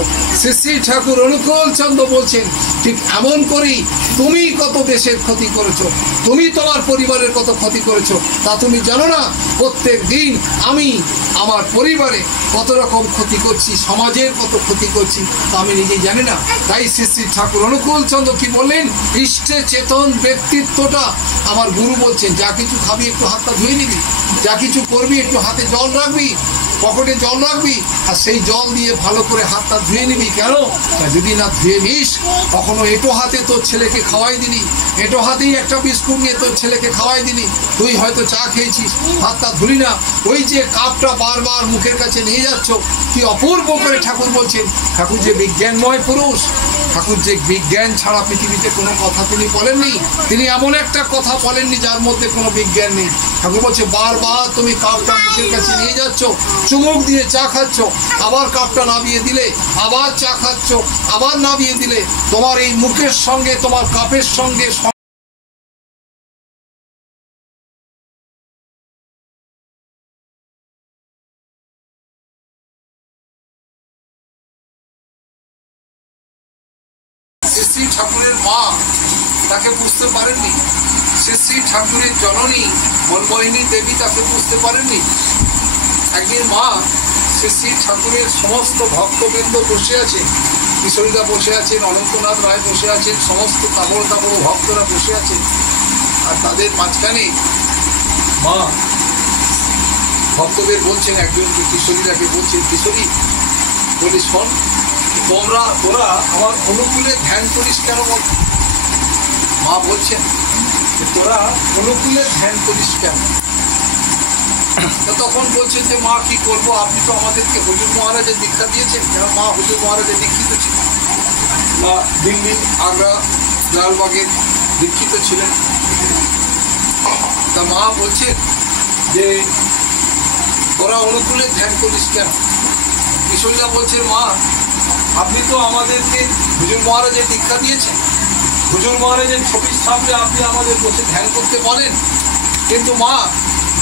শ্রী শ্রী ঠাকুর অনুকূল চন্দ্র বলছেন, ঠিক এমন করেই তুমি কত দেশের ক্ষতি করেছো, তুমি তোমার পরিবারের কত ক্ষতি করেছো তা তুমি জানো না? প্রত্যেক দিন আমি আমার পরিবারে কত রকম ক্ষতি করছি, সমাজের কত ক্ষতি করছি তা আমি নিজেই জানি না। তাই শ্রী শ্রী ঠাকুর অনুকূল চন্দ্র কি বললেন? ইষ্টে চেতন ব্যক্তিত্বটা আমার গুরু বলছেন, যা কিছু খাবি একটু হাতটা ধুয়ে নিবি, যা কিছু করবি একটু হাতে জল রাখবি, পকেটে জল রাখবি, আর সেই জল দিয়ে ভালো করে হাতটা ধুয়ে নিবি। কেন? যদি না ধুয়ে নিস, কখনো এটো হাতে তোর ছেলেকে খাওয়াই দিলি, এটো হাতেই একটা বিস্কুট নিয়ে তোর ছেলেকে খাওয়াই দিলি, তুই হয়তো চা খেয়েছিস, হাতটা ধুলি না, ওই যে কাপটা বারবার মুখের কাছে নিয়ে যাচ্ছ। কি অপূর্ব করে ঠাকুর বলছেন। ঠাকুর যে বিজ্ঞানময় পুরুষ, ঠাকুর যে বিজ্ঞান ছাড়া পৃথিবীতে কোনো কথা তিনি বলেননি, তিনি এমন একটা কথা বলেননি যার মধ্যে কোনো বিজ্ঞান নেই। ঠাকুর বলছে বারবার তুমি কাপটা মুখের কাছে নিয়ে যাচ্ছ, চুমুক দিয়ে চা খাচ্ছ, আবার কাপটা নামিয়ে দিলে, আবার চা খাচ্ছ, আবার নামিয়ে দিলে, তোমার এই মুখের সঙ্গে তোমার কাপের সঙ্গে শ্রী ঠাকুরের মা তাকে বুঝতে পারেননি, শ্রী ঠাকুরের জননী মনমোহিনী দেবী তাকে বুঝতে পারেননি। একদিন মা শ্রী ঠাকুরের সমস্ত ভক্তবৃন্দ বসে আছেন, কিশোরীরা বসে আছেন, অনন্তনাথ রায় বসে আছেন, সমস্ত কাপড় কাপড় ভক্তরা বসে আছেন, আর তাদের মাঝখানে মা ভক্তদের বলছেন, একজন কিশোরীরাকে বলছেন, কিশোরী বলি শোন, তোরা আমার অনুকূলে ধ্যান করিস কেন বল? মা বলছেন তোরা অনুকূলে ধ্যান করিস কেন? তখন বলছেন যে মা কি করবো, আপনি তো আমাদেরকে হুজুর মহারাজের দীক্ষা দিয়েছেন। কেন? মা হুজুর মহারাজের দীক্ষিত ছিলেন, মা দিল্লি, আগ্রা, লালবাগের দীক্ষিত ছিলেন। তা মা বলছেন যে তোরা অনুকূলে ধ্যান করিস কেন? কিশোরীরা বলছেন মা আপনি তো আমাদেরকে হুজুর মহারাজের দীক্ষা দিয়েছেন, হুজুর মহারাজের ছবির সামনে আপনি আমাদের বসে ধ্যান করতে বলেন, কিন্তু মা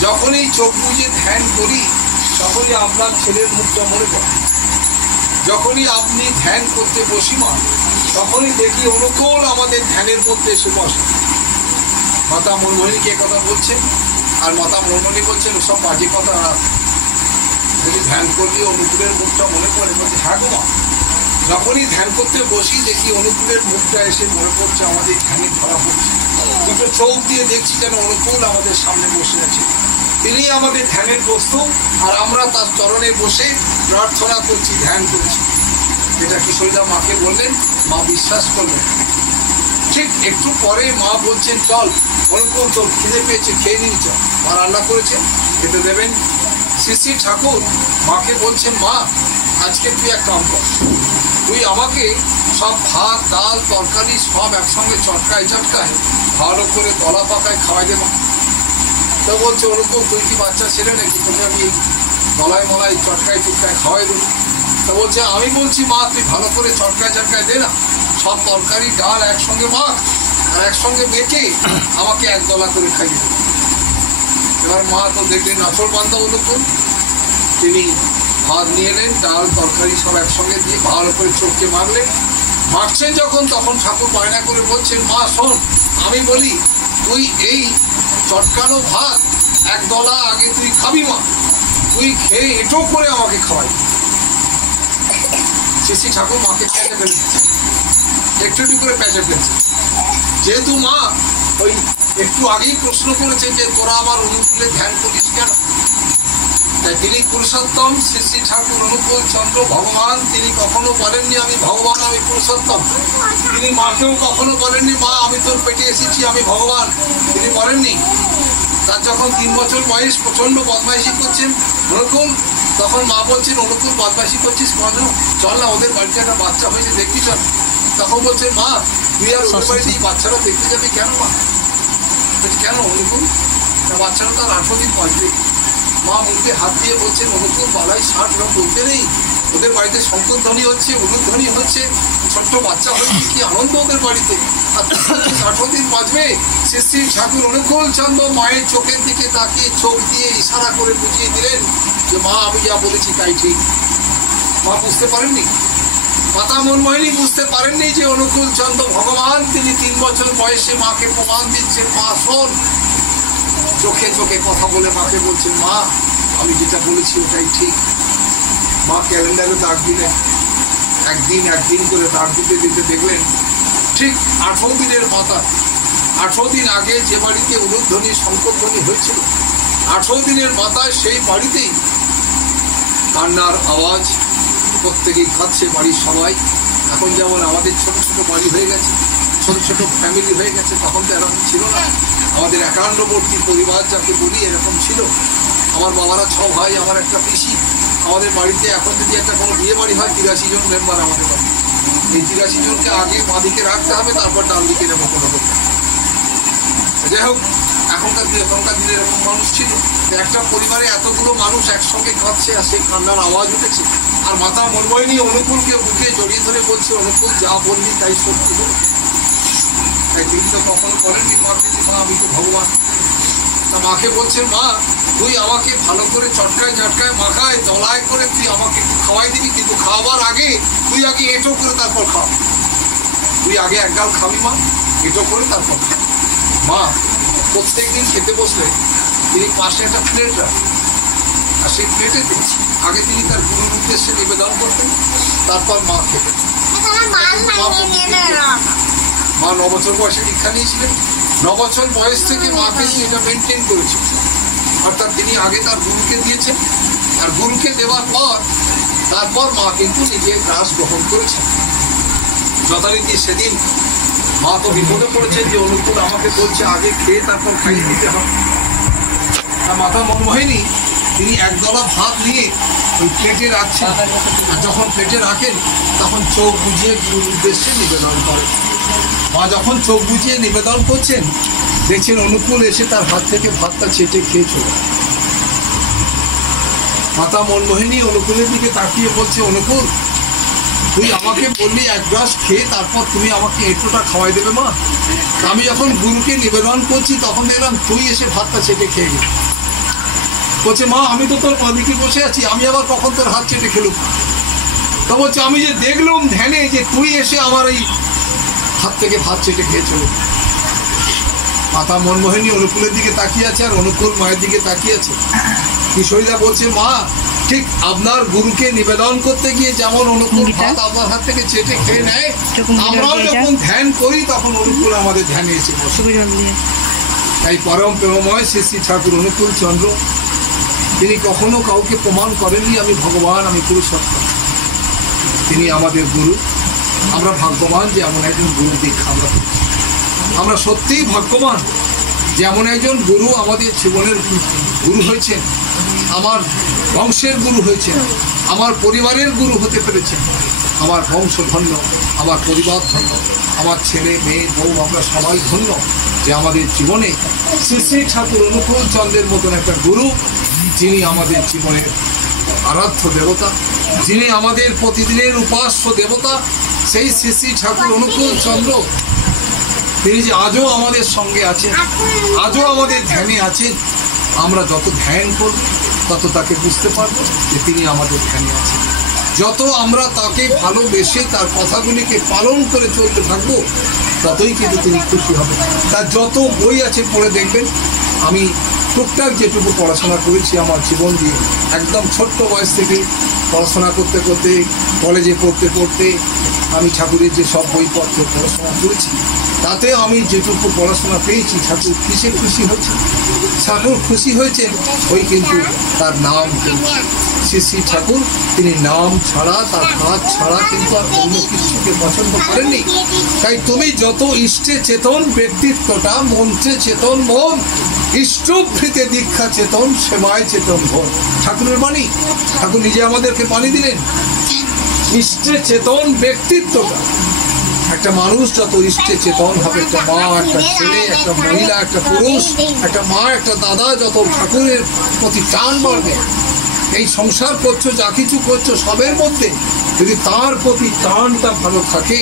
যখনই চোখ বুজে ধ্যান করি তখনই আপনার ছেলের মুখটা মনে পড়ে, যখনই আপনি ধ্যান করতে বসি মা তখনই দেখি অনুকূল আমাদের ধ্যানের মধ্যে এসে বসে। মাতা মনমোহিনীকে কথা বলছেন, আর মাতা মনমোহিনী বলছেন সব বাজে কথা, যদি ধ্যান করলে অনুকূলের মুখটা মনে পড়ে। বলছে হ্যাঁ গো মা, যখনই ধ্যান করতে বসি দেখি অনুকূলের মুখটা এসে মনে পড়ছে, আমাদের ধ্যানে ধরা পড়ছে, দুটো চোখ দিয়ে দেখছি যেন অনুকূল আমাদের সামনে বসে আছে, তিনি আমাদের ধ্যানের বস্তু, আর আমরা তার চরণে বসে প্রার্থনা করছি, ধ্যান করছি। এটা কিশোরীরা মাকে বললেন, মা বিশ্বাস করলেন। ঠিক একটু পরে মা বলছেন চল অনুকূল তোর খিদে পেয়েছে, খেয়ে নিয়ে চল, মা রান্না করেছেন, খেতে দেবেন। শ্রী ঠাকুর মাকে বলছেন মা আজকে তুই এক কাম কর, তুই আমাকে সব ভাত ডাল তরকারি সব একসঙ্গে চটকায় ভালো করে তলা পাকায় খাওয়াই দেবো। তো বলছে অনুকূল তুই কি বাচ্চা ছেলে নাকি, তোকে আমি গলায় মলায় চটকায় খাওয়াই দেবো? তো বলছে আমি বলছি মা তুই ভালো করে চটকায় দে না, সব তরকারি ডাল একসঙ্গে মাখ, আর একসঙ্গে মেখে আমাকে এক গলা করে খাইয়ে দেবে। এবার মা তো দেখলেন নাচর বান্ধব অনুকূল, তিনি ভাত নিয়ে এলেন, ডাল তরকারি সব একসঙ্গে দিয়ে ভালো করে চোখকে মাখছেন যখন, তখন ঠাকুর বায়না করে বলছেন মা শোন, আমি বলি তুই এই চটকানো ভাত এক দলা আগে তুই খাবি মা, তুই খেয়ে এটো করে আমাকে খাওয়াই। শ্রী ঠাকুর মাকে প্যাঁচে ফেলছে, একটু করে প্যাঁচে ফেলছে, যেহেতু মা ওই একটু আগেই প্রশ্ন করেছেন যে তোরা আমার অনুকূলে ধ্যান করিস কেন, তাই তিনি পুরুষোত্তম শ্রী ঠাকুর অনুকূল চন্দ্র ভগবান, তিনি কখনো বলেননি আমি ভগবান আমি পুরুষোত্তম, তিনি মাকেও কখনো বলেননি মা আমি তোর পেটে এসেছি আমি ভগবান, তিনি বলেননি। তার যখন 3 বছর বয়স প্রচন্ড বদমাইশি করছেন অনুকূল, তখন মা বলছেন অনুকূল বদমাইশি করছিস কেন, চল না ওদের বাড়িতে একটা বাচ্চা হয়েছে দেখবি চল। তখন বলছেন মা তুই আর ওদের বাড়িতে এই বাচ্চারা দেখতে যাবি কেন মা? কেন অনুকূল, বাচ্চারা তো আর 18 দিন বাঁচবে। মা মুখে হাত দিয়ে বলছেন অনুকূল বালাই 60 বলতে নেই, ওদের বাড়িতে শঙ্করধ্বনি হচ্ছে, উলুধ্বনি হচ্ছে, ছোট্ট বাচ্চা হচ্ছে, কি আনন্দ ওদের বাড়িতে, আর 18 দিন বাঁচবে। শ্রী ঠাকুর অনুকূল চন্দ্র মায়ের চোখের দিকে তাকিয়ে চোখ দিয়ে ইশারা করে বুঝিয়ে দিলেন যে মা আমি যা বলেছি তাই ঠিক। মা বুঝতে পারেননি, মাতা মনমোহিনী বুঝতে পারেননি যে অনুকূল চন্দ্র ভগবান তিনি 3 বছর বয়সে মাকে প্রমাণ দিচ্ছেন, মা শোন। চোখে চোখে কথা বলে মাকে বলছেন, মা আমি যেটা বলেছি ওটাই ঠিক। মা ক্যালেন্ডারে দাগ দিলেন, একদিন করে দাগ দিতে দিতে দেখলেন ঠিক 18 দিনের মাথা, 18 দিন আগে যে বাড়িতে উলুধ্বনি শঙ্করধ্বনি হয়েছিল, 18 দিনের মাথায় সেই বাড়িতেই কান্নার আওয়াজ। প্রত্যেকেই খাচ্ছে বাড়ির সবাই। এখন যেমন আমাদের ছোট ছোট বাড়ি হয়ে গেছে, ছোট ছোট ফ্যামিলি হয়ে গেছে, তখন তো এরকম ছিল না। আমাদের একান্নবর্তী পরিবার যাকে বলি এরকম ছিল। আমার বাবারা 6 ভাই, আমার একটা পিসি। আমাদের বাড়িতে এখন যদি একটা কোনো বিয়ে বাড়ি হয় 83 জন মেম্বার আমাদের বাড়ি। এই 83 জনকে আগে বাঁদিকে রাখতে হবে, তারপর ডান দিকে নেমো কোনো করতে। যাই হোক, এখনকার দিনে এরকম মানুষ ছিল। একটা পরিবারে এতগুলো মানুষ একসঙ্গে কাঁদছে আর সেই কান্নার আওয়াজ উঠেছে। আর মাতা মনমোহিনী অনুকূলকে বুকে জড়িয়ে ধরে বলছে, অনুকূল যা বললি তাই সত্যি হল। তাই তিনি তো কখনো বলেননি মাকে যে মা আমি তো ভগবান। তা মাকে বলছেন, মা তুই আমাকে ভালো করে চটকায় ঝটকায় মাখায় দলায় করে তুই আমাকে একটু খাওয়াই দিবি, কিন্তু খাওয়াবার আগে তুই আগে এঁটো করে তারপর খাও। তুই আগে এক গাল খাবি মা, এঁটো করে তারপর খা। মা প্রত্যেক দিন খেতে বসলে তিনি পাশে একটা প্লেট রাখেন, আর সেই প্লেটে আগে তিনি তার গুরুর উদ্দেশ্যে নিবেদন করতেন, তারপর মা খেতেন। মা 9 বছর বয়সে দীক্ষা নিয়েছিলেন। 9 বছর বয়স থেকে মাকে এটা মেনটেন করেছেন। অর্থাৎ তিনি আগে তার গুরুকে দিয়েছেন, আর গুরুকে দেওয়ার পর তারপর মা কিন্তু নিজে গ্রাস গ্রহণ করেছেন যথারীতি। সেদিন মা তো বিপদে পড়েছেন যে অনুকূল আমাকে বলছে আগে খেয়ে তারপর খাইয়ে দিতে হবে। আর মাতা মনমোহিনী তিনি একদলা ভাত নিয়ে ওই প্লেটে রাখছেন, আর যখন প্লেটে রাখেন তখন চোখ বুঝিয়ে গুরুর উদ্দেশ্যে নিবেদন করেন। মা যখন চোখ বুঝিয়ে নিবেদন করছেন, দেখছেন অনুকূল এসে তার হাত থেকে ভাতটা চেটে খেয়ে চলে। মাতা মনমোহিনী অনুকূলের দিকে তাকিয়ে বলছে, অনুকূল তুই আমাকে বললি এক গ্লাস খেয়ে তারপর তুমি আমাকে এঁটোটা খাওয়াই দেবে মা। আমি যখন গুরুকে নিবেদন করছি তখন দেখলাম তুই এসে ভাতটা চেটে খেয়ে গেলি। বলছে, মা আমি তো তোর দিকে বসে আছি, আমি আবার কখন তোর হাত চেটে খেলুম? তা বলছে, আমি যে দেখলুম ধ্যানে যে তুই এসে আমার এই হাত থেকে ভাত চেটে খেয়ে চলে। মাতা মনমোহিনী অনুকূলের দিকে তাকিয়ে আছে, আর অনুকূল মায়ের দিকে তাকিয়ে আছে। কিশোরীরা বলছে, মা ঠিক আপনার গুরুকে নিবেদন করতে গিয়ে যেমন অনুকূল ভাত আপনার হাত থেকে চেটে খেয়ে নেয়, আমরাও যখন ধ্যান করি তখন অনুকূল আমাদের ধ্যানে এসে বসে। তাই পরম প্রেমময় শ্রী শ্রী ঠাকুর অনুকূল চন্দ্র তিনি কখনো কাউকে প্রমাণ করেননি আমি ভগবান, আমি পুরুষোত্তম। তিনি আমাদের গুরু। আমরা ভাগ্যবান যে এমন একজন গুরু দীক্ষা আমরা সত্যিই ভাগ্যবান যে এমন একজন গুরু আমাদের জীবনের গুরু হয়েছেন, আমার বংশের গুরু হয়েছেন, আমার পরিবারের গুরু হতে পেরেছেন। আমার বংশ ধন্য, আমার পরিবার ধন্য, আমার ছেলে মেয়ে বউ আমরা সবাই ধন্য যে আমাদের জীবনে শ্রী শ্রী ঠাকুর অনুকূল চন্দ্রের মতন একটা গুরু, যিনি আমাদের জীবনের আরাধ্য দেবতা, যিনি আমাদের প্রতিদিনের উপাস্য দেবতা, সেই শ্রী শ্রী ঠাকুর অনুকূল চন্দ্র তিনি যে আজও আমাদের সঙ্গে আছেন, আজও আমাদের ধ্যানে আছেন। আমরা যত ধ্যান করব তত তাকে বুঝতে পারবো যে তিনি আমাদের ধ্যানে আছেন। যত আমরা তাকে ভালোবেসে তার কথাগুলিকে পালন করে চলতে থাকবো ততই কিন্তু তিনি খুশি হবেন। তার যত বই আছে পড়ে দেখবেন। আমি টুকটাক যেটুকু পড়াশোনা করেছি আমার জীবন দিয়ে, একদম ছোট্ট বয়স থেকে পড়াশোনা করতে করতে, কলেজে পড়তে পড়তে আমি ঠাকুরের যে সব বইপত্র পড়াশোনা করেছি, তাতে আমি যেটুকু পড়াশোনা পেয়েছি, ঠাকুর কিসে খুশি হচ্ছে? ঠাকুর খুশি হয়েছেন ওই কিন্তু তার নাম। শ্রী শ্রী ঠাকুর তিনি নাম ছাড়া, তার কাজ ছাড়া কিন্তু আর অন্য কিছুকে পছন্দ করেননি। তাই তুমি যত ইষ্টে চেতন ব্যক্তিত্বটা, মন্ত্রে চেতন মন, ইষ্টভৃতে দীক্ষা চেতন, সেবায় চেতন ভোর। ঠাকুরের বাণী, ঠাকুর নিজে আমাদেরকে বাণী দিলেন। ইষ্টে চেতন ব্যক্তিত্বটা, একটা মানুষ যত ইষ্টে চেতন হবে, একটা মা, একটা ছেলে, একটা মহিলা, একটা পুরুষ, একটা মা, একটা দাদা, যত ঠাকুরের প্রতি টান বাড়বে। এই সংসার করছো, যা কিছু করছো, সবের মধ্যে যদি তার প্রতি টানটা ভালো থাকে,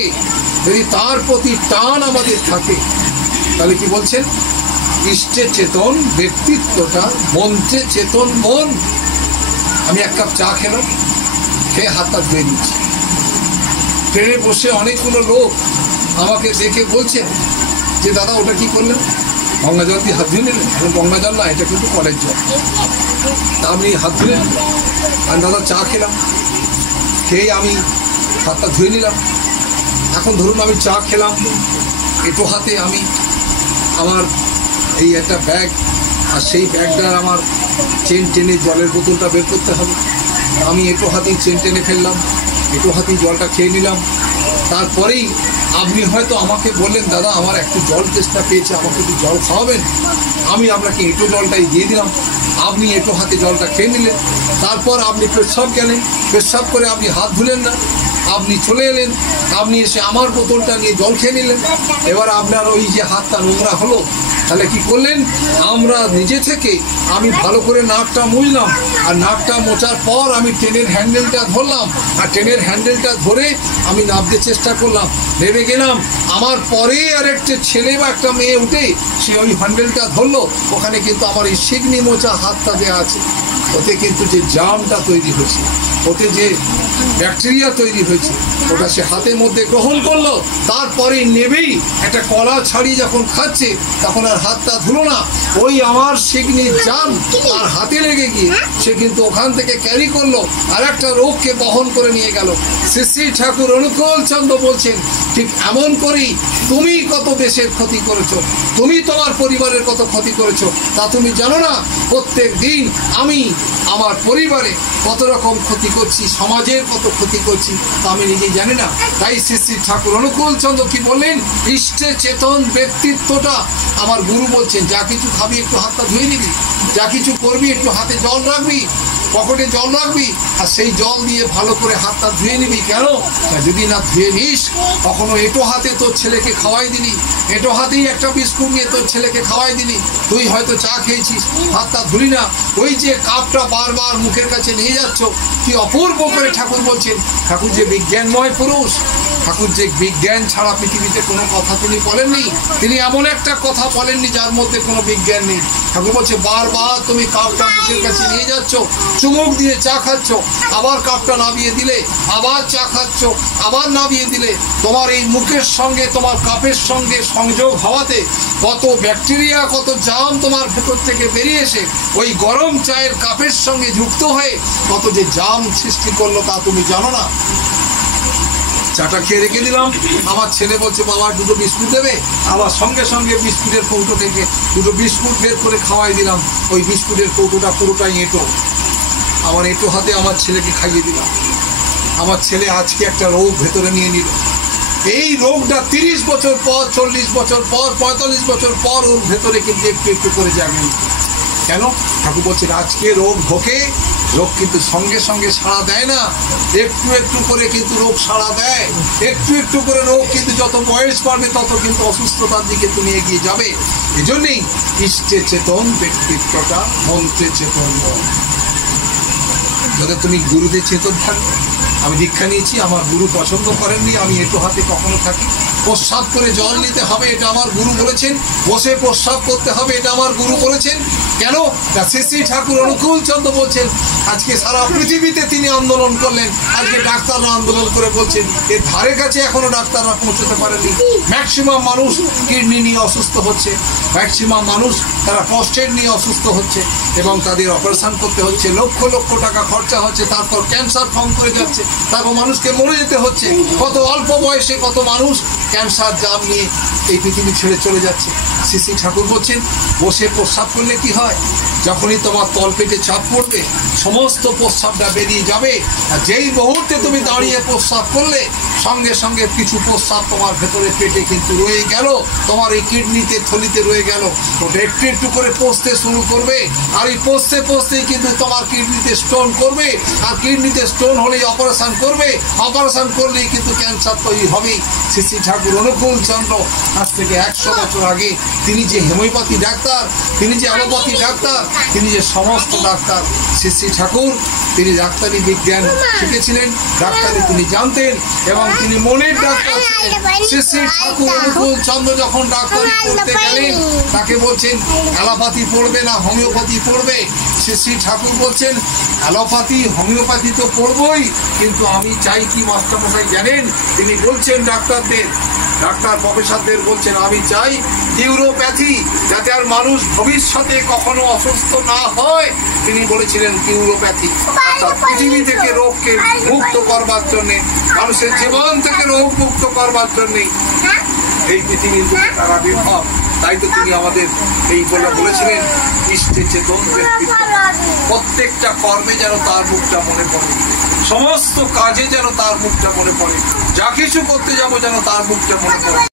যদি তার প্রতি টান আমাদের থাকে, তাহলে কি বলছেন? ইষ্টে চেতন ব্যক্তিত্বটা, মন্ত্রে চেতন মন। আমি এক কাপ চা খেলাম, খেয়ে হাতটা ধুয়ে দিচ্ছি, ট্রেনে বসে অনেকগুলো লোক আমাকে দেখে বলছেন যে দাদা ওটা কি করলেন, গঙ্গা জল দিয়ে হাত ধুয়ে নিলেন? গঙ্গা জল না, এটা কিন্তু কলের জল। তা আমি হাত ধুয়ে নিলাম, আর দাদা চা খেলাম, খেয়ে আমি হাতটা ধুয়ে নিলাম। এখন ধরুন আমি চা খেলাম, এটো হাতে আমি আমার এই একটা ব্যাগ, আর সেই ব্যাগটার আমার চেন টেনে জলের বোতলটা বের করতে হবে। আমি এটো হাতেই চেন টেনে ফেললাম, এটো হাতেই জলটা খেয়ে নিলাম। তারপরেই আপনি হয়তো আমাকে বললেন দাদা আমার একটু জল তেষ্টা পেয়েছে, আমাকে একটু জল খাওয়াবেন। আমি আপনাকে এঁটো জলটাই দিয়ে দিলাম, আপনি এঁটো হাতে জলটা খেয়ে নিলেন। তারপর আপনি পেশাব গেলেন, পেশাব করে আপনি হাত ধুলেন না, আপনি চলে এলেন, আপনি এসে আমার বোতলটা নিয়ে জল খেয়ে নিলেন। এবার আপনার ওই যে হাতটা নোংরা হলো, তাহলে কি করলেন? আমরা নিজে থেকে আমি ভালো করে নাকটা মুছলাম, আর নাকটা মোছার পর আমি ট্রেনের হ্যান্ডেলটা ধরলাম, আর ট্রেনের হ্যান্ডেলটা ধরে আমি নামতে চেষ্টা করলাম, নেমে গেলাম। আমার পরে আর একটা ছেলে বা একটা মেয়ে উঠে সে ওই হ্যান্ডেলটা ধরলো, ওখানে কিন্তু আমার এই শিকনি মোচা হাতটা দেওয়া আছে। ওতে কিন্তু যে জামটা তৈরি হয়েছে, ওতে যে ব্যাকটেরিয়া তৈরি হয়েছে, ওটা সে হাতের মধ্যে গ্রহণ করলো। তারপরে নেবেই একটা কলা ছাড়ি যখন খাচ্ছে, তখন আর হাতটা ধুলো না, ওই আমার শিকনির জাম আর হাতে লেগে গিয়ে সে কিন্তু ওখান থেকে ক্যারি করলো, আর একটা রোগকে বহন করে নিয়ে গেল। শ্রী শ্রী ঠাকুর অনুকূল চন্দ্র বলছেন, ঠিক এমন করেই তুমি কত দেশের ক্ষতি করেছো, তুমি তোমার পরিবারের কত ক্ষতি করেছো, তা তুমি জানো না? প্রত্যেক দিন আমি আমার পরিবারে কত রকম ক্ষতি করছি, সমাজের কত ক্ষতি করছি, তা আমি নিজেই জানি না। তাই শ্রী শ্রী ঠাকুর অনুকূল চন্দ্র কি বললেন? ইষ্টে চেতন ব্যক্তিত্বটা আমার গুরু বলছেন, যা কিছু খাবি একটু হাতটা ধুয়ে নিবি, যা কিছু করবি একটু হাতে জল রাখবি, পকেটে জল রাখবি, আর সেই জল দিয়ে ভালো করে হাতটা ধুয়ে নিবি। কেন? যদি না ধুয়ে নিস, কখনো এটো হাতে তোর ছেলেকে খাওয়াই দিলি, এটো হাতেই একটা বিস্কুট নিয়ে তোর ছেলেকে খাওয়াই দিলি, তুই হয়তো চা খেয়েছিস, হাতটা ধুলি না, ওই যে কাপটা বারবার মুখের কাছে নিয়ে যাচ্ছ। কি অপূর্ব করে ঠাকুর বলছেন। ঠাকুর যে বিজ্ঞানময় পুরুষ, ঠাকুর যে বিজ্ঞান ছাড়া পৃথিবীতে কোনো কথা তিনি বলেননি, তিনি এমন একটা কথা বলেননি যার মধ্যে কোনো বিজ্ঞান নেই। ঠাকুর বলছে বারবার তুমি কাপটা মুখের কাছে নিয়ে যাচ্ছ, চুমুক দিয়ে চা খাচ্ছ, আবার কাপটা নামিয়ে দিলে, আবার চা খাচ্ছ, আবার নামিয়ে দিলে, তোমার এই মুখের সঙ্গে তোমার কাপের সঙ্গে সংযোগ হওয়াতে কত ব্যাকটেরিয়া, কত জাম তোমার ভেতর থেকে বেরিয়ে এসে ওই গরম চায়ের কাপের সঙ্গে যুক্ত হয়ে কত যে জাম সৃষ্টি করলো, তা তুমি জানো না। চাটা খেয়ে রেখে দিলাম, আমার ছেলে বলছে বাবা দুটো বিস্কুট দেবে, আবার সঙ্গে সঙ্গে বিস্কুটের কৌটো থেকে দুটো বিস্কুট বের করে খাওয়াই দিলাম। ওই বিস্কুটের কৌটোটা পুরোটাই এঁটো, আমার এঁটো হাতে আমার ছেলেকে খাইয়ে দিলাম। আমার ছেলে আজকে একটা রোগ ভেতরে নিয়ে নিল। এই রোগটা 30 বছর পর, 40 বছর পর, 45 বছর পর ওর ভেতরে কিন্তু একটু একটু করে জাগে। কেন? ঠাকুর বলছেন আজকে রোগ ঢোকে, রোগ কিন্তু সঙ্গে সঙ্গে সাড়া দেয় না, একটু একটু করে কিন্তু রোগ সাড়া দেয়। একটু একটু করে রোগ কিন্তু যত বয়স বাড়বে তত কিন্তু অসুস্থতার দিকে তুমি এগিয়ে যাবে। এই জন্যেই ইষ্টে চেতন ব্যক্তিত্বটা মন্ত্রে চেতন। যাতে তুমি গুরুদের চেতন থাকবে। আমি দীক্ষা নিয়েছি, আমার গুরু পছন্দ করেননি আমি এঁটো হাতে কখনো থাকি। প্রস্রাব করে জল নিতে হবে, এটা আমার গুরু বলেছেন। বসে প্রস্রাব করতে হবে, এটা আমার গুরু বলেছেন। কেন? শ্রী শ্রী ঠাকুর অনুকূল চন্দ্র বলছেন আজকে সারা পৃথিবীতে তিনি আন্দোলন করলেন। আজকে ডাক্তাররা আন্দোলন করে বলছেন এর ধারে কাছে এখনো ডাক্তাররা পৌঁছতে পারেনি। ম্যাক্সিমাম মানুষ কিডনি নিয়ে অসুস্থ হচ্ছে, ম্যাক্সিমাম মানুষ তারা প্রস্টেট নিয়ে অসুস্থ হচ্ছে এবং তাদের অপারেশন করতে হচ্ছে, লক্ষ লক্ষ টাকা খরচা হচ্ছে, তারপর ক্যান্সার ফর্ম করে যাচ্ছে, তারপর মানুষকে মরে যেতে হচ্ছে। কত অল্প বয়সে কত মানুষ ক্যান্সার জাম নিয়ে এই পৃথিবী ছেড়ে চলে যাচ্ছে। শ্রী শ্রী ঠাকুর বলছেন বসে প্রস্রাব করলে কি হয়? যখনই তোমার তলপেটে চাপ পড়বে সমস্ত প্রস্রাবটা বেরিয়ে যাবে, আর যেই মুহূর্তে তুমি দাঁড়িয়ে প্রস্রাব করলে সঙ্গে সঙ্গে কিছু প্রস্রাব তোমার ভেতরে পেটে কিন্তু রয়ে গেল, তোমার এই কিডনিতে থলিতে রয়ে গেল। ওটা একটু একটু করে পচতে শুরু করবে, আর এই পচতে পচতেই কিন্তু তোমার কিডনিতে স্টোন করবে, আর কিডনিতে স্টোন হলেই অপারেশন করবে, অপারেশন করলেই কিন্তু ক্যান্সার তৈরি হবেই। শ্রী শ্রী ঠাকুর অনুকূল চন্দ্র আজ থেকে 100 বছর আগে তিনি যে হোমিওপ্যাথি ডাক্তার, তিনি যে অ্যালোপ্যাথি ডাক্তার, তিনি যে সমস্ত ডাক্তার, শ্রী শ্রী ঠাকুর তিনি ডাক্তারি বিজ্ঞান শিখেছিলেন, ডাক্তারি তিনি জানতেন এবং তিনি মনের ডাক্তার ছিলেন। শ্রী শ্রী ঠাকুর অনুকূল চন্দ্র যখন ডাক্তারি পড়তে গেলেন তাকে বলছেন অ্যালোপ্যাথি পড়বে না হোমিওপ্যাথি পড়বে। শ্রী শ্রী ঠাকুর বলছেন অ্যালোপ্যাথি হোমিওপ্যাথি তো পড়বই, কিন্তু আমি চাই কি মাস্টারমশাই জানেন, তিনি বলছেন ডাক্তার প্রফেসরদের বলছেন, আমি চাই নিউরোপ্যাথি, যাতে আর মানুষ ভবিষ্যতে কখনো অসুস্থ না হয়। তিনি বলেছিলেন নিউরোপ্যাথি, অর্থাৎ পৃথিবী থেকে রোগকে মুক্ত করবার জন্যে, মানুষের জীবন থেকে রোগ মুক্ত করবার জন্যে এই পৃথিবীর বুকে তার আবির্ভাব। তাই তো তিনি আমাদের এই বলেছিলেন, ইষ্টে চেতন ব্যক্তিত্ব, প্রত্যেকটা কর্মে যেন তার মুখটা মনে পড়ে, সমস্ত কাজে যেন তার মুখটা মনে পড়ে, যা কিছু করতে যাবো যেন তার মুখটা মনে পড়ে।